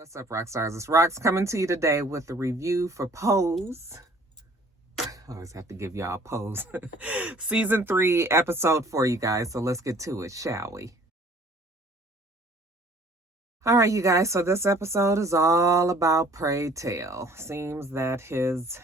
What's up, rock stars? It's Rox coming to you today with a review for Pose. I always have to give y'all Pose. Season 3, episode 4, you guys. So let's get to it, shall we? All right, you guys. So this episode is all about Pray Tell. Seems that his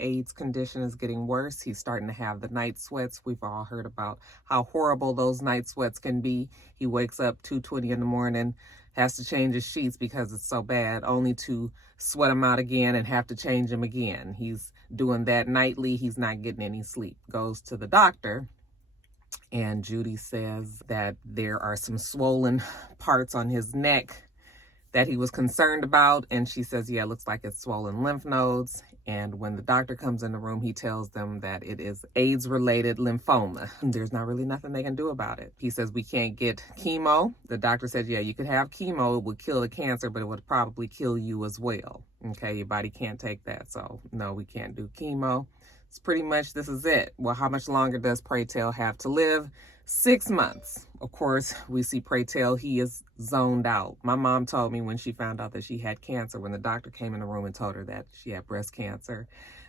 AIDS condition is getting worse. He's starting to have the night sweats. We've all heard about how horrible those night sweats can be. He wakes up 2:20 in the morning, has to change his sheets because it's so bad, only to sweat them out again and have to change them again. He's doing that nightly. He's not getting any sleep. Goes to the doctor, and Judy says that there are some swollen parts on his neck that he was concerned about. And she says, yeah, it looks like it's swollen lymph nodes. And when the doctor comes in the room, he tells them that it is AIDS-related lymphoma. There's not really nothing they can do about it. He says, we can't get chemo. The doctor said, yeah, you could have chemo. It would kill the cancer, but it would probably kill you as well. Okay, your body can't take that. So, no, we can't do chemo. It's pretty much, this is it. Well, how much longer does Pray Tell have to live? 6 months. Of course, we see Pray Tell, he is zoned out. My mom told me when she found out that she had cancer, when the doctor came in the room and told her that she had breast cancer,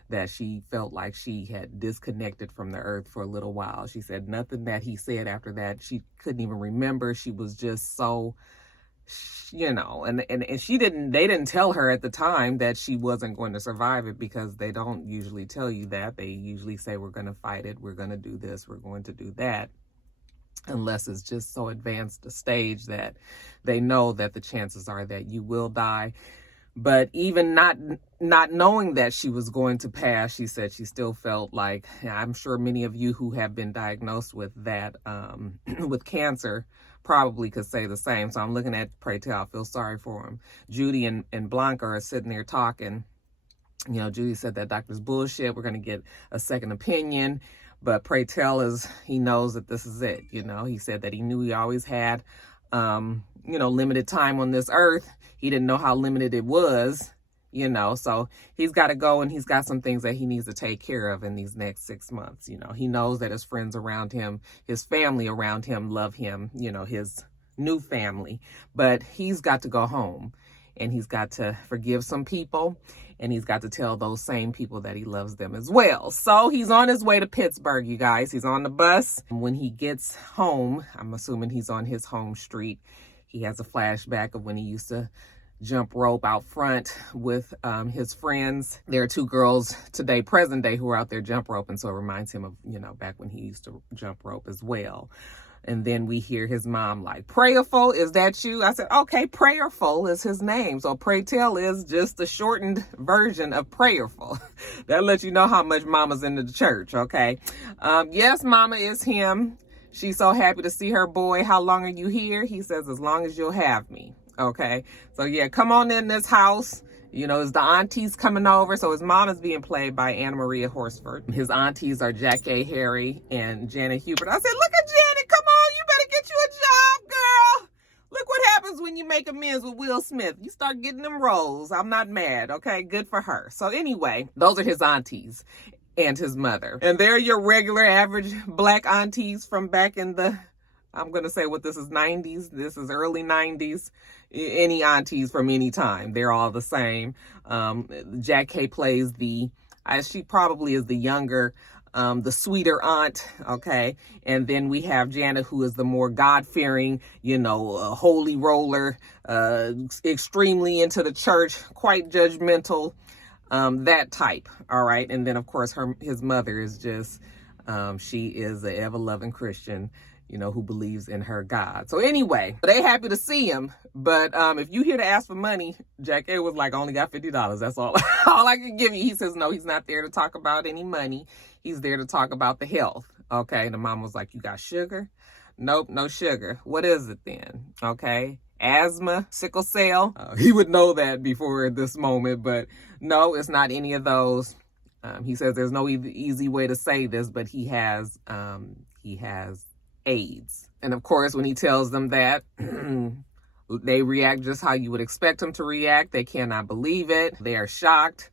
that she felt like she had disconnected from the earth for a little while. She said nothing that he said after that, she couldn't even remember. She was just so, you know, and they didn't tell her at the time that she wasn't going to survive it, because they don't usually tell you that. They usually say, we're going to fight it, we're going to do this, we're going to do that, unless it's just so advanced a stage that they know that the chances are that you will die. But even not knowing that she was going to pass, she said she still felt like, I'm sure many of you who have been diagnosed with that, with cancer, probably could say the same. So I'm looking at Pray Tell, I feel sorry for him. Judy and Blanca are sitting there talking. You know, Judy said that doctor's bullshit. We're going to get a second opinion. But Pray Tell he knows that this is it. You know, he said that he knew he always had, you know, limited time on this earth. He didn't know how limited it was, you know, so he's got to go, and he's got some things that he needs to take care of in these next 6 months. You know, he knows that his friends around him, his family around him love him, you know, his new family, but he's got to go home, and he's got to forgive some people, and he's got to tell those same people that he loves them as well. So he's on his way to Pittsburgh, you guys. He's on the bus. When he gets home, I'm assuming he's on his home street, he has a flashback of when he used to jump rope out front with his friends. There are 2 girls today, present day, who are out there jump roping. So it reminds him of, you know, back when he used to jump rope as well. And then we hear his mom like, Prayerful, is that you? I said, okay, Prayerful is his name. So Pray Tell is just the shortened version of Prayerful. That lets you know how much mama's into the church, okay? Yes, mama is him. She's so happy to see her boy. How long are you here? He says, as long as you'll have me. Okay. So yeah, come on in this house. You know, it's the aunties coming over. So his mom is being played by Anna Maria Horsford. His aunties are Jack A. Harry and Janet Hubert. I said, look at Janet. Come on. You better get you a job, girl. Look what happens when you make amends with Will Smith. You start getting them roles. I'm not mad. Okay. Good for her. So anyway, those are his aunties and his mother. And they're your regular average black aunties from back in the, I'm going to say what this is, 90s. This is early 90s. Any aunties from any time. They're all the same. Jack K plays she probably is the younger, the sweeter aunt. Okay. And then we have Janet, who is the more God-fearing, you know, holy roller, extremely into the church, quite judgmental, that type. All right. And then of course his mother is just, she is an ever-loving Christian, you know, who believes in her God. So anyway, they happy to see him. But if you here to ask for money, Jack A was like, only got $50. That's all, all I can give you. He says, no, he's not there to talk about any money. He's there to talk about the health. Okay. And the mom was like, you got sugar? Nope, no sugar. What is it then? Okay. Asthma, sickle cell. He would know that before this moment, but no, it's not any of those. He says there's no easy way to say this, but he has AIDS. And of course, when he tells them that, they react just how you would expect them to react. They cannot believe it. They are shocked.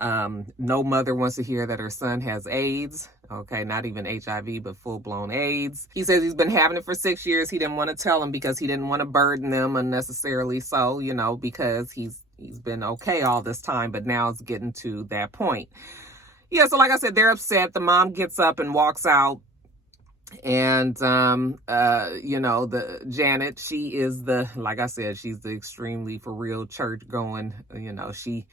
No mother wants to hear that her son has AIDS. Okay, not even HIV, but full-blown AIDS. He says he's been having it for 6 years. He didn't want to tell them because he didn't want to burden them unnecessarily. So, because he's been okay all this time, but now it's getting to that point. Yeah, so like I said, they're upset. The mom gets up and walks out. And, the Janet, she is like I said, she's the extremely for real church going, she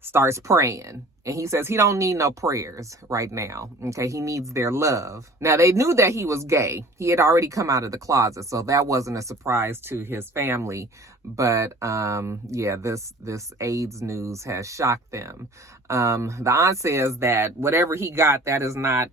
starts praying. And he says he don't need no prayers right now. Okay, he needs their love. Now, they knew that he was gay. He had already come out of the closet, so that wasn't a surprise to his family. But, this AIDS news has shocked them. The aunt says that whatever he got, that is not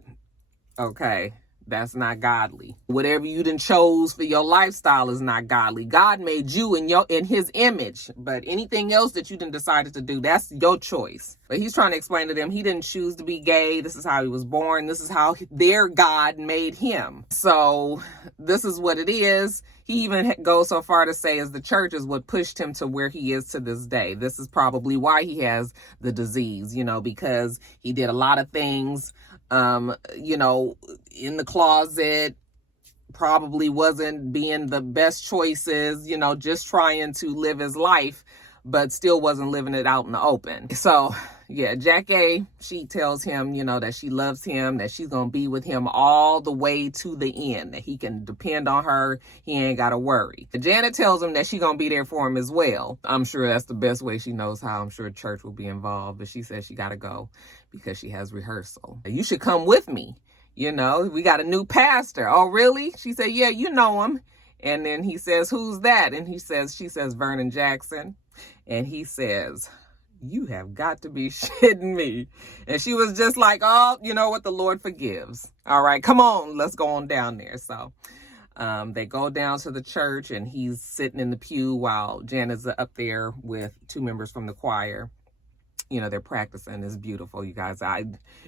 okay. That's not godly. Whatever you done chose for your lifestyle is not godly. God made you in his image, but anything else that you done decided to do, that's your choice. But he's trying to explain to them he didn't choose to be gay. This is how he was born. This is how their God made him. So this is what it is. He even goes so far to say as the church is what pushed him to where he is to this day. This is probably why he has the disease, because he did a lot of things, in the closet, probably wasn't being the best choices, just trying to live his life, but still wasn't living it out in the open. So, yeah, Jack A, she tells him, that she loves him, that she's going to be with him all the way to the end, that he can depend on her. He ain't got to worry. Janet tells him that she's going to be there for him as well. I'm sure that's the best way she knows how. I'm sure church will be involved, but she says she got to go because she has rehearsal. You should come with me. We got a new pastor. Oh, really? She said, yeah, you know him. And then he says, who's that? And she says, Vernon Jackson. And he says, you have got to be shitting me. And she was just like, oh, you know what? The Lord forgives. All right, come on. Let's go on down there. So they go down to the church and he's sitting in the pew while Janet's up there with two members from the choir. They're practicing. It's beautiful, you guys.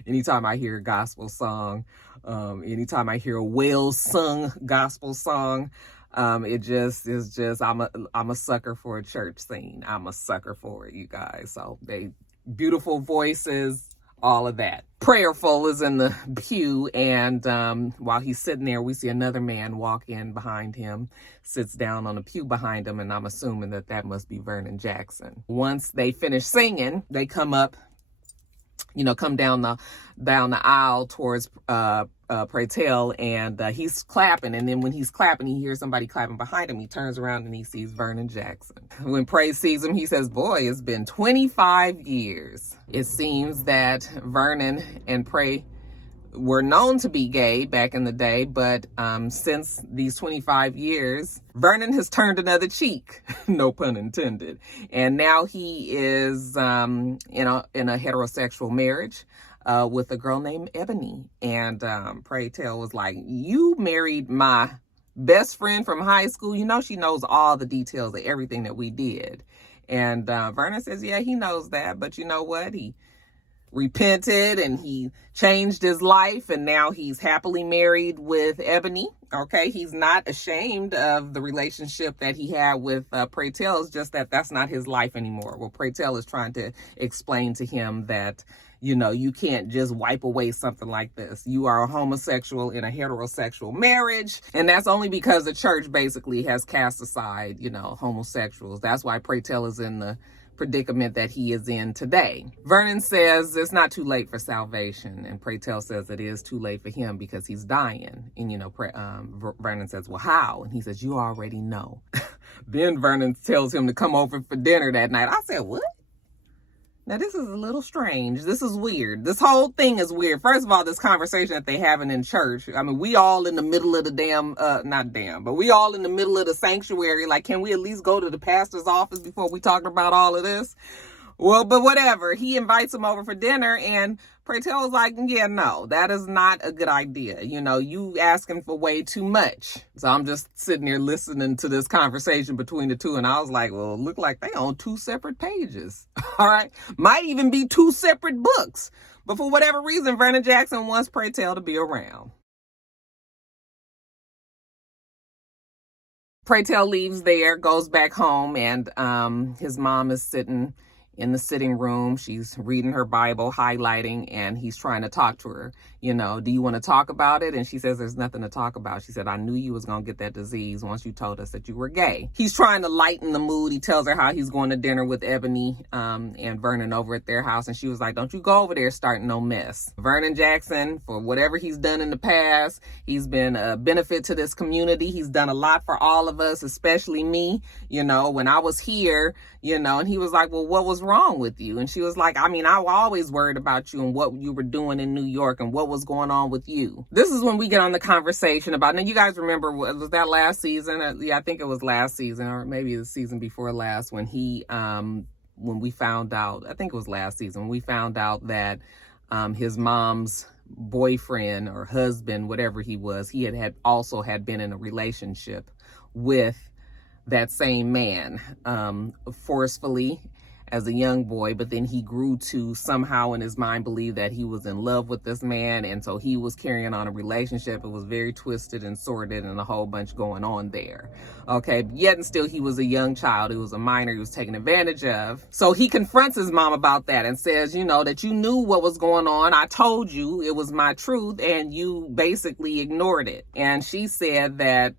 Anytime I hear a gospel song, anytime I hear a well-sung gospel song, it just is just, I'm a sucker for a church scene. I'm a sucker for it, you guys. So they beautiful voices, all of that. Prayerful is in the pew, and while he's sitting there, we see another man walk in behind him, sits down on the pew behind him, and I'm assuming that must be Vernon Jackson. Once they finish singing, they come up, come down the aisle towards Pray Tell, and he's clapping, and then when he's clapping, he hears somebody clapping behind him. He turns around and he sees Vernon Jackson. When Pray sees him, he says, boy, it's been 25 years. It seems that Vernon and Pray were known to be gay back in the day, but since these 25 years, Vernon has turned another cheek, no pun intended. And now he is in a heterosexual marriage with a girl named Ebony. And Pray Tell was like, you married my best friend from high school. She knows all the details of everything that we did. And Vernon says, yeah, he knows that, but you know what? He repented and he changed his life, and now he's happily married with Ebony. Okay, he's not ashamed of the relationship that he had with Pray Tell. It's just that's not his life anymore. Well, Pray Tell is trying to explain to him that you can't just wipe away something like this. You are a homosexual in a heterosexual marriage, and that's only because the church basically has cast aside homosexuals. That's why Pray Tell is in the predicament that he is in today. Vernon says it's not too late for salvation, and Pray Tell says it is too late for him because he's dying. And Vernon says, well, how? And he says, you already know. Then Vernon tells him to come over for dinner that night. I said, what? Now, this is a little strange. This is weird. This whole thing is weird. First of all, this conversation that they having in church. I mean, we all in the middle of the but we all in the middle of the sanctuary. Like, can we at least go to the pastor's office before we talk about all of this? Well, but whatever. He invites him over for dinner, and Pray Tell was like, yeah, no, that is not a good idea. You asking for way too much. So I'm just sitting there listening to this conversation between the two, and I was like, well, it look like they on two separate pages. All right. Might even be two separate books. But for whatever reason, Vernon Jackson wants Pray Tell to be around. Pray Tell leaves there, goes back home, and his mom is sitting in the sitting room. She's reading her Bible, highlighting, and he's trying to talk to her. You know, do you want to talk about it? And she says, there's nothing to talk about. She said, I knew you was going to get that disease once you told us that you were gay. He's trying to lighten the mood. He tells her how he's going to dinner with Ebony and Vernon over at their house. And she was like, don't you go over there starting no mess. Vernon Jackson, for whatever he's done in the past, he's been a benefit to this community. He's done a lot for all of us, especially me. You know, when I was here, you know, and he was like, well, what was wrong with you? And she was like, I mean, I was always worried about you and what you were doing in New York and what was going on with you. This is when we get on the conversation about, now you guys remember, was that last season? Yeah, I think it was last season, or maybe the season before last, when he, when we found out, I think it was last season, when we found out that his mom's boyfriend or husband, whatever he was, he had also been in a relationship with that same man, forcefully as a young boy, but then he grew to somehow in his mind believe that he was in love with this man, and so he was carrying on a relationship. It was very twisted and sordid and a whole bunch going on there. Okay, yet and still he was a young child. He was a minor. He was taken advantage of. So he confronts his mom about that and says, you know, that you knew what was going on. I told you it was my truth, and you basically ignored it. And she said that,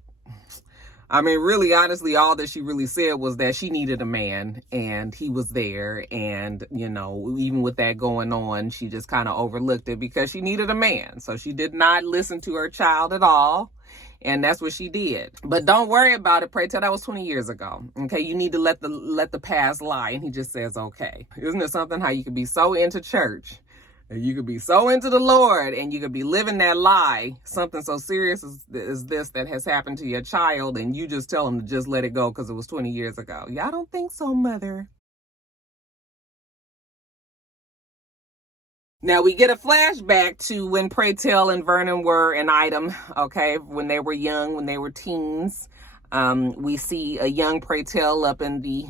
I mean, really, honestly, all that she really said was that she needed a man, and he was there. And, you know, even with that going on, she just kind of overlooked it because she needed a man. So she did not listen to her child at all. And that's what she did. But don't worry about it. Pray tell, that was 20 years ago. Okay, you need to let the past lie. And he just says, okay. Isn't it something how you could be so into church? You could be so into the Lord, and you could be living that lie, something so serious as this that has happened to your child, and you just tell them to just let it go because it was 20 years ago. Yeah, I don't think so, Mother. Now we get a flashback to when Pray Tell and Vernon were an item, okay, when they were young, when they were teens. We see a young Pray Tell up in the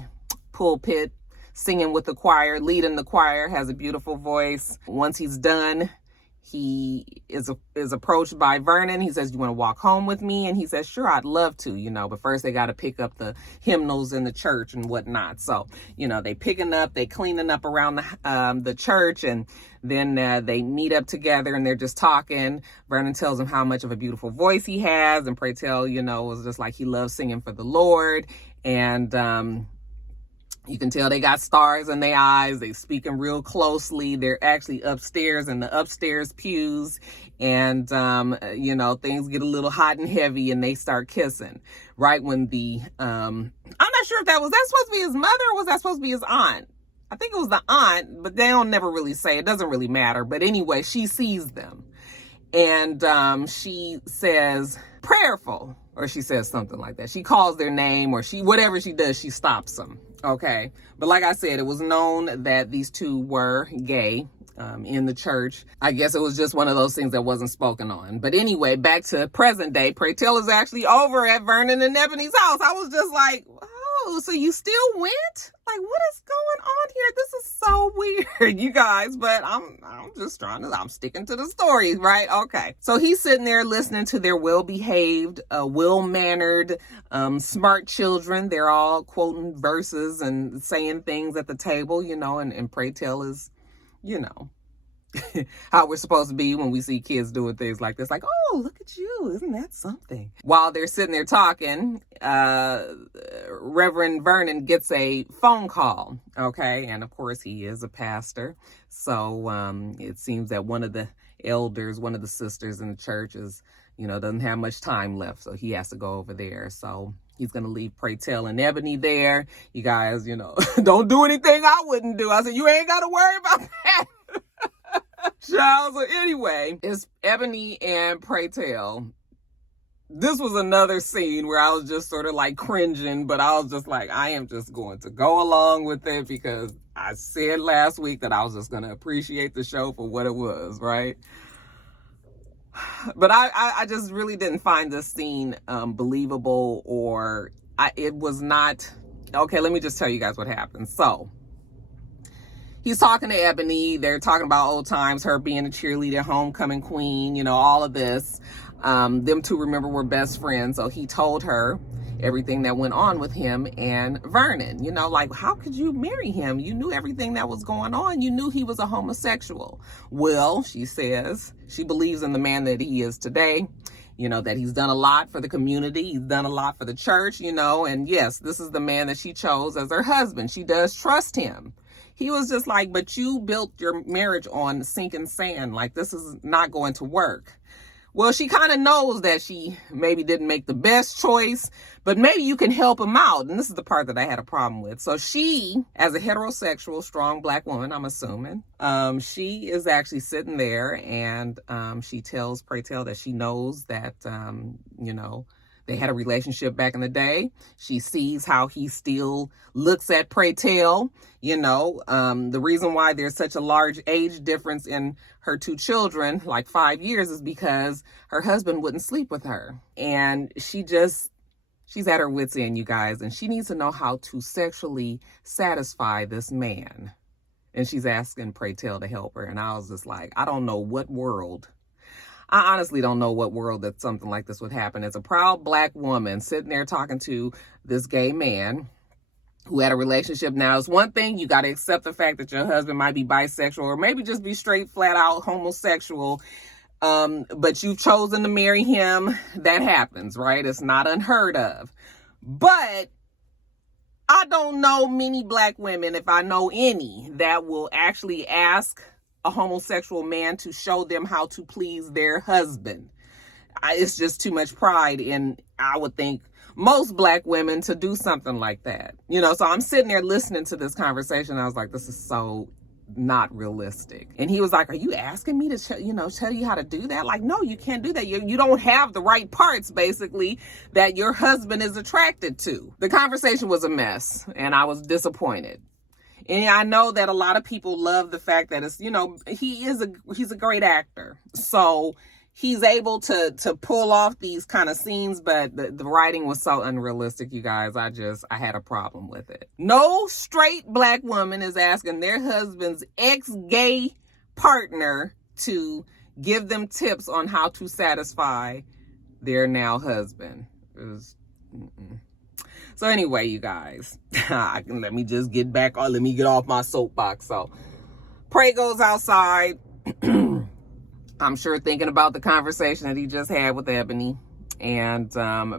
pulpit, singing with the choir, leading the choir, has a beautiful voice. Once he's done, he is approached by Vernon. He says, you want to walk home with me? And he says, sure, I'd love to, you know, but first they got to pick up the hymnals in the church and whatnot. So, you know, they cleaning up around the church, and then they meet up together and they're just talking. Vernon tells him how much of a beautiful voice he has, and Pray Tell, you know, was just like he loves singing for the Lord. And you can tell they got stars in their eyes. They speaking real closely. They're actually upstairs in the upstairs pews. And, you know, things get a little hot and heavy and they start kissing. Right when I'm not sure if that supposed to be his mother, or was that supposed to be his aunt? I think it was the aunt, but they don't never really say. It doesn't really matter. But anyway, she sees them. And she says, prayerful, or she says something like that. She calls their name, or whatever she does, she stops them. Okay. But like I said, it was known that these two were gay in the church. I guess it was just one of those things that wasn't spoken on. But anyway, back to present day, Pray Tell is actually over at Vernon and Ebony's house. I was just like, oh, so you still went? Like, what is going on here? This is so weird, you guys. But I'm sticking to the story, right? Okay. So he's sitting there listening to their well-behaved, well-mannered, smart children. They're all quoting verses and saying things at the table, you know, and Pray Tell is, you know, how we're supposed to be when we see kids doing things like this. Like, oh, look at you. Isn't that something? While they're sitting there talking, Reverend Vernon gets a phone call. Okay. And of course he is a pastor. So it seems that one of the elders, one of the sisters in the church is, you know, doesn't have much time left. So he has to go over there. So he's going to leave Pray Tell and Ebony there. You guys, you know, don't do anything I wouldn't do. I said, you ain't got to worry about that. Child. So anyway, it's Ebony and Pray Tell. This was another scene where I was just sort of like cringing, but I was just like, I am just going to go along with it because I said last week that I was just going to appreciate the show for what it was, right? But I just really didn't find this scene believable, or it was not. Okay, let me just tell you guys what happened. So he's talking to Ebony. They're talking about old times, her being a cheerleader, homecoming queen, you know, all of this. Them two, remember, were best friends. So he told her, everything that went on with him and Vernon. You know, like, how could you marry him? You knew everything that was going on. You knew he was a homosexual. Well, she says she believes in the man that he is today. You know, that he's done a lot for the community. He's done a lot for the church, you know. And yes, this is the man that she chose as her husband. She does trust him. He was just like, but you built your marriage on sinking sand. Like, this is not going to work. Well, she kind of knows that she maybe didn't make the best choice, but maybe you can help him out. And this is the part that I had a problem with. So she, as a heterosexual, strong Black woman, I'm assuming, she is actually sitting there, and she tells Pray Tell that she knows that, you know, they had a relationship back in the day. She sees how he still looks at Pray Tell. You know, the reason why there's such a large age difference in her two children, like 5 years, is because her husband wouldn't sleep with her. And she's at her wit's end, you guys, and she needs to know how to sexually satisfy this man. And she's asking Pray Tell to help her. And I was just like, I don't know what world. I honestly don't know what world that something like this would happen. As a proud Black woman sitting there talking to this gay man who had a relationship. Now, it's one thing, you got to accept the fact that your husband might be bisexual or maybe just be straight, flat out homosexual. But you've chosen to marry him. That happens, right? It's not unheard of. But I don't know many Black women, if I know any, that will actually ask a homosexual man to show them how to please their husband. It's just too much pride in, I would think, most Black women to do something like that. You know, so I'm sitting there listening to this conversation. I was like, this is so not realistic. And he was like, are you asking me to, tell you how to do that? Like, no, you can't do that. You don't have the right parts, basically, that your husband is attracted to. The conversation was a mess, and I was disappointed. And I know that a lot of people love the fact that it's, you know, he's a great actor. So he's able to pull off these kind of scenes, but the writing was so unrealistic, you guys. I had a problem with it. No straight Black woman is asking their husband's ex-gay partner to give them tips on how to satisfy their now husband. It was, So anyway, you guys, let me just get back on. Let me get off my soapbox. So Pray goes outside. I'm sure thinking about the conversation that he just had with Ebony. And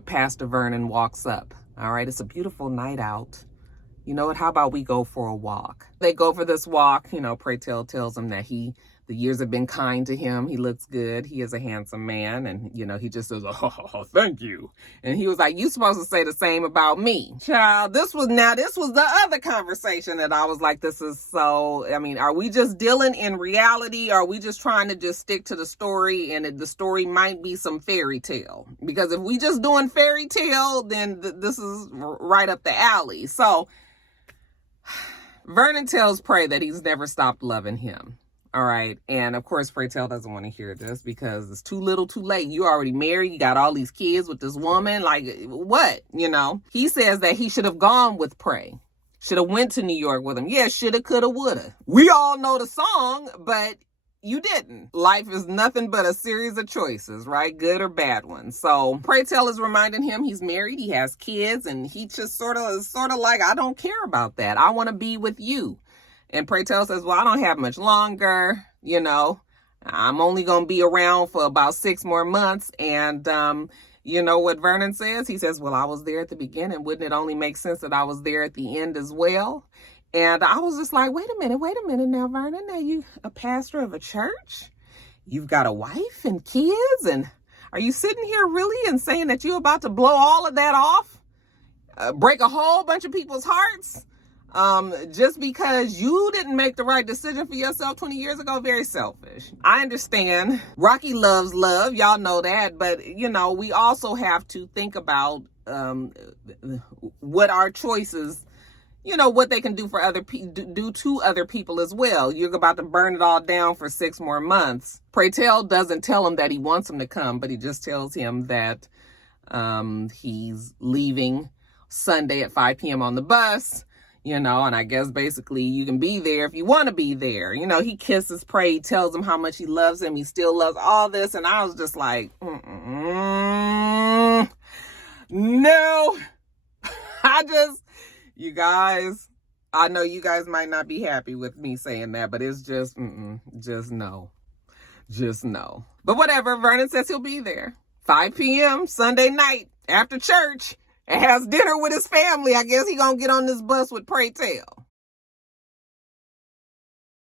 Pastor Vernon walks up. All right, it's a beautiful night out. You know what? How about we go for a walk? They go for this walk. You know, Pray Tell tells him that the years have been kind to him. He looks good. He is a handsome man. And, you know, he just says, oh, thank you. And he was like, you supposed to say the same about me. Child, this was the other conversation that I was like, this is so, I mean, are we just dealing in reality? Or are we just trying to just stick to the story, and the story might be some fairy tale? Because if we just doing fairy tale, then this is right up the alley. So Vernon tells Pray that he's never stopped loving him. All right. And of course, Pray Tell doesn't want to hear this because it's too little too late. You already married. You got all these kids with this woman. Like, what? You know, he says that he should have gone with Pray. Should have went to New York with him. Yeah, shoulda, coulda, woulda. We all know the song, but you didn't. Life is nothing but a series of choices, right? Good or bad ones. So Pray Tell is reminding him he's married. He has kids, and he just sort of like, I don't care about that. I want to be with you. And Pray Tell says, well, I don't have much longer, you know. I'm only going to be around for about 6 more months. And you know what Vernon says? He says, well, I was there at the beginning. Wouldn't it only make sense that I was there at the end as well? And I was just like, wait a minute now, Vernon. Now you a pastor of a church? You've got a wife and kids? And are you sitting here really and saying that you're about to blow all of that off? Break a whole bunch of people's hearts? Just because you didn't make the right decision for yourself 20 years ago? Very selfish. I understand. Rocky loves love. Y'all know that. But, you know, we also have to think about what our choices, you know, what they can do for do to other people as well. You're about to burn it all down for 6 more months. Pray Tell doesn't tell him that he wants him to come, but he just tells him that he's leaving Sunday at 5 p.m. on the bus. You know, and I guess basically you can be there if you want to be there. You know, he kisses Pray, tells him how much he loves him. He still loves all this. And I was just like, no, You guys, I know you guys might not be happy with me saying that, but it's just, just no. Just no. But whatever, Vernon says he'll be there. 5 p.m. Sunday night after church and has dinner with his family. I guess he gonna get on this bus with Pray Tell.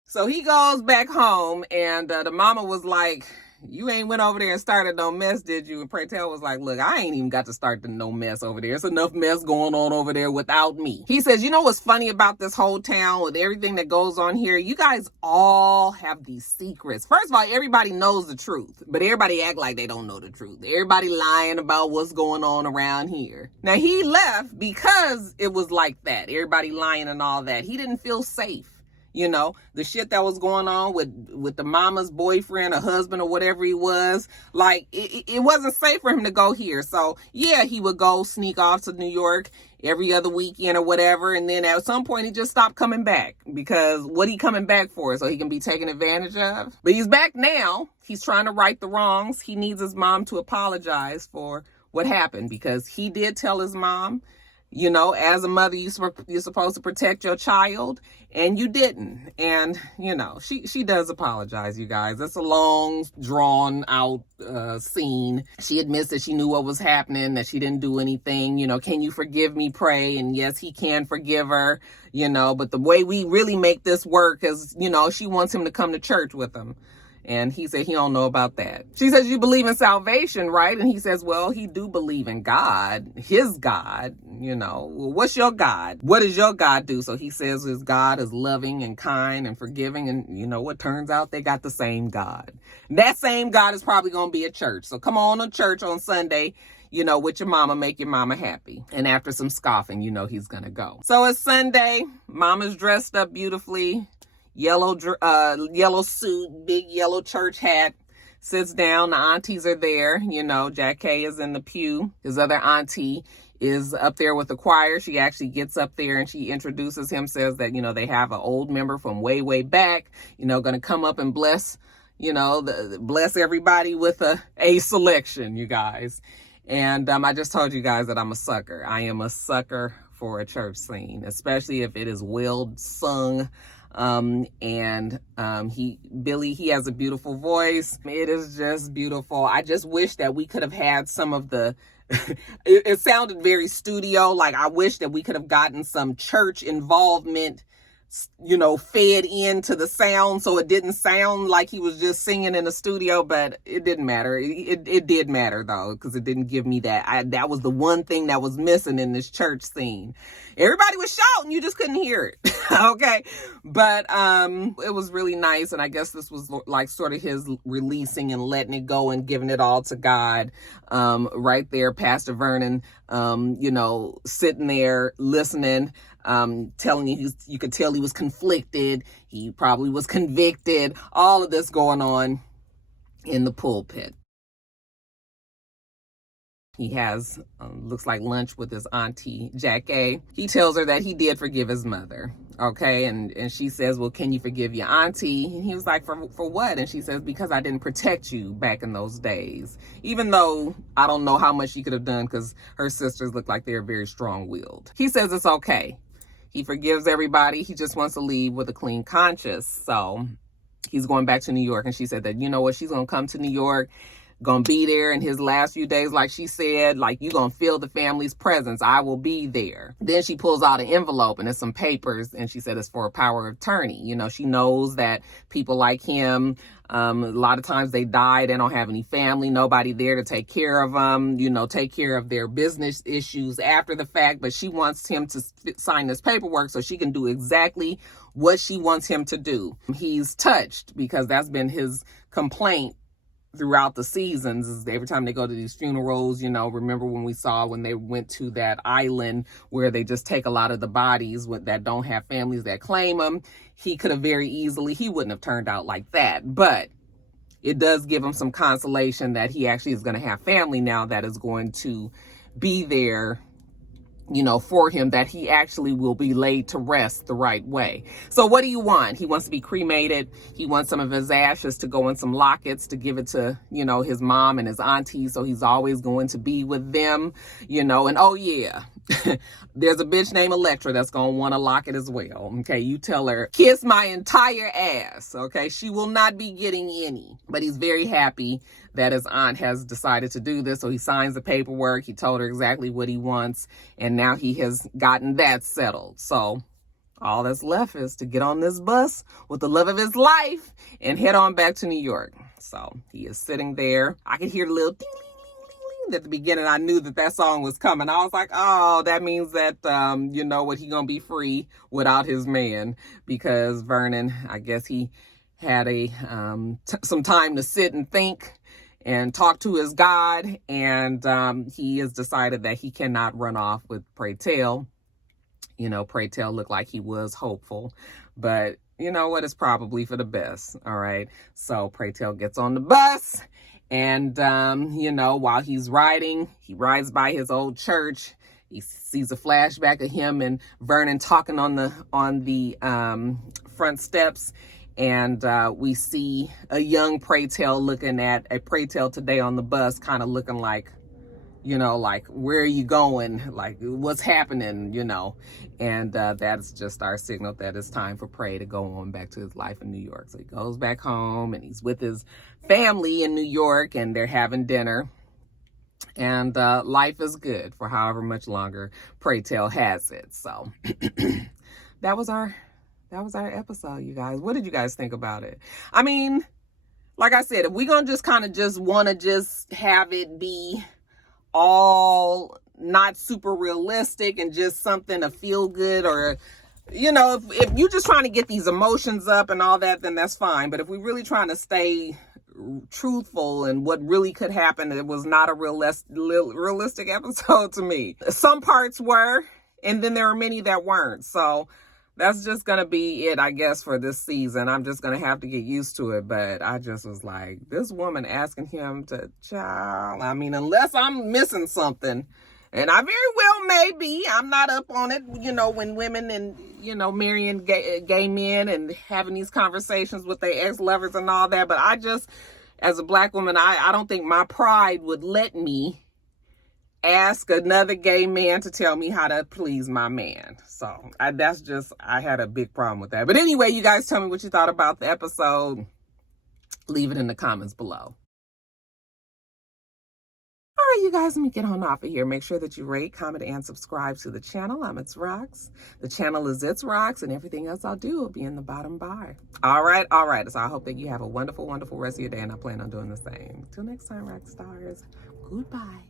So he goes back home, and the mama was like, you ain't went over there and started no mess, did you? And Pray Tell was like, look, I ain't even got to start no mess over there. It's enough mess going on over there without me. He says, you know what's funny about this whole town with everything that goes on here? You guys all have these secrets. First of all, everybody knows the truth, but everybody act like they don't know the truth. Everybody lying about what's going on around here. Now, he left because it was like that. Everybody lying and all that. He didn't feel safe. You know, the shit that was going on with the mama's boyfriend or husband or whatever he was, like, it wasn't safe for him to go here. So, yeah, he would go sneak off to New York every other weekend or whatever. And then at some point, he just stopped coming back because what he coming back for? So he can be taken advantage of. But he's back now. He's trying to right the wrongs. He needs his mom to apologize for what happened because he did tell his mom, you know, as a mother, you're supposed to protect your child, and you didn't. And, you know, she does apologize, you guys. It's a long, drawn-out scene. She admits that she knew what was happening, that she didn't do anything. You know, can you forgive me, pray? And yes, he can forgive her, you know. But the way we really make this work is, you know, she wants him to come to church with him. And he said he don't know about that. She says, you believe in salvation, right? And he says, well, he do believe in God, his God, you know. Well, what's your God? What does your God do? So he says his God is loving and kind and forgiving. And you know what? Turns out they got the same God. And that same God is probably going to be at church. So come on to church on Sunday, you know, with your mama, make your mama happy. And after some scoffing, you know he's going to go. So it's Sunday. Mama's dressed up beautifully. Yellow suit, big yellow church hat, sits down. The aunties are there. You know, Jack K is in the pew. His other auntie is up there with the choir. She actually gets up there and she introduces him, says that, you know, they have an old member from way, way back, you know, going to come up and bless, you know, bless everybody with a selection, you guys. And I just told you guys that I'm a sucker. I am a sucker for a church scene, especially if it is well sung. Billy, he has a beautiful voice. It is just beautiful. I just wish that we could have had some of the, it sounded very studio. Like I wish that we could have gotten some church involvement, you know, fed into the sound. So it didn't sound like he was just singing in the studio, but it didn't matter. It did matter though, because it didn't give me that. That was the one thing that was missing in this church scene. Everybody was shouting, you just couldn't hear it. Okay. But it was really nice. And I guess this was like sort of his releasing and letting it go and giving it all to God. Right there, Pastor Vernon, you know, sitting there listening, telling you could tell he was conflicted. He probably was convicted. All of this going on in the pulpit. He has, looks like lunch with his auntie, Jack A. He tells her that he did forgive his mother, okay? And she says, well, can you forgive your auntie? And he was like, for what? And she says, because I didn't protect you back in those days. Even though I don't know how much she could have done because her sisters look like they're very strong-willed. He says it's okay. He forgives everybody. He just wants to leave with a clean conscience. So he's going back to New York. And she said that, you know what, she's going to come to New York, gonna be there in his last few days, like she said, like you're gonna feel the family's presence. I will be there. Then she pulls out an envelope and it's some papers, and she said it's for a power of attorney. You know, she knows that people like him, a lot of times they die, they don't have any family, nobody there to take care of them, you know, take care of their business issues after the fact. But she wants him to sign this paperwork so she can do exactly what she wants him to do. He's touched because that's been his complaint throughout the seasons, is every time they go to these funerals, you know, remember when we saw when they went to that island where they just take a lot of the bodies that don't have families that claim them. He could have very easily, he wouldn't have turned out like that, but it does give him some consolation that he actually is going to have family now that is going to be there, you know, for him, that he actually will be laid to rest the right way. So what do you want? He wants to be cremated. He wants some of his ashes to go in some lockets to give it to, you know, his mom and his auntie. So he's always going to be with them, you know. And oh yeah, There's a bitch named Electra that's going to want to lock it as well. Okay, you tell her, kiss my entire ass. Okay, she will not be getting any. But he's very happy that his aunt has decided to do this. So he signs the paperwork. He told her exactly what he wants. And now he has gotten that settled. So all that's left is to get on this bus with the love of his life and head on back to New York. So he is sitting there. I can hear the little ding, at the beginning. I knew that song was coming. I was like, oh, that means that, you know what, he gonna be free without his man, because Vernon, I guess he had some time to sit and think and talk to his God, and he has decided that he cannot run off with Pray Tell. You know, Pray Tell looked like he was hopeful, but you know what, it's probably for the best. All right, so Pray Tell gets on the bus. And, you know, while he's riding, he rides by his old church. He sees a flashback of him and Vernon talking on the front steps. And we see a young Pray Tell looking at a Pray Tell today on the bus, kind of looking like, you know, like, where are you going? Like, what's happening, you know? And that's just our signal that it's time for Pray to go on back to his life in New York. So he goes back home and he's with his family in New York and they're having dinner. And life is good for however much longer Pray Tell has it. So that was our episode, you guys. What did you guys think about it? I mean, like I said, if we're going to just kind of just want to just have it be all not super realistic and just something to feel good, or you know, if you're just trying to get these emotions up and all that, then that's fine. But if we're really trying to stay truthful and what really could happen, it was not a realistic episode to me. Some parts were, and then there were many that weren't. So that's just going to be it, I guess, for this season. I'm just going to have to get used to it. But I just was like, this woman asking him to, child, I mean, unless I'm missing something, and I very well may be, I'm not up on it, you know, when women and, you know, marrying gay men and having these conversations with their ex-lovers and all that. But I just, as a black woman, I don't think my pride would let me ask another gay man to tell me how to please my man. So I had a big problem with that. But anyway, you guys tell me what you thought about the episode. Leave it in the comments below. All right, you guys, let me get on off of here. Make sure that you rate, comment, and subscribe to the channel. I'm itrsrox. The channel is itrsrox, and everything else I'll do will be in the bottom bar. All right. So I hope that you have a wonderful, wonderful rest of your day, and I plan on doing the same. Till next time, rock stars. Goodbye.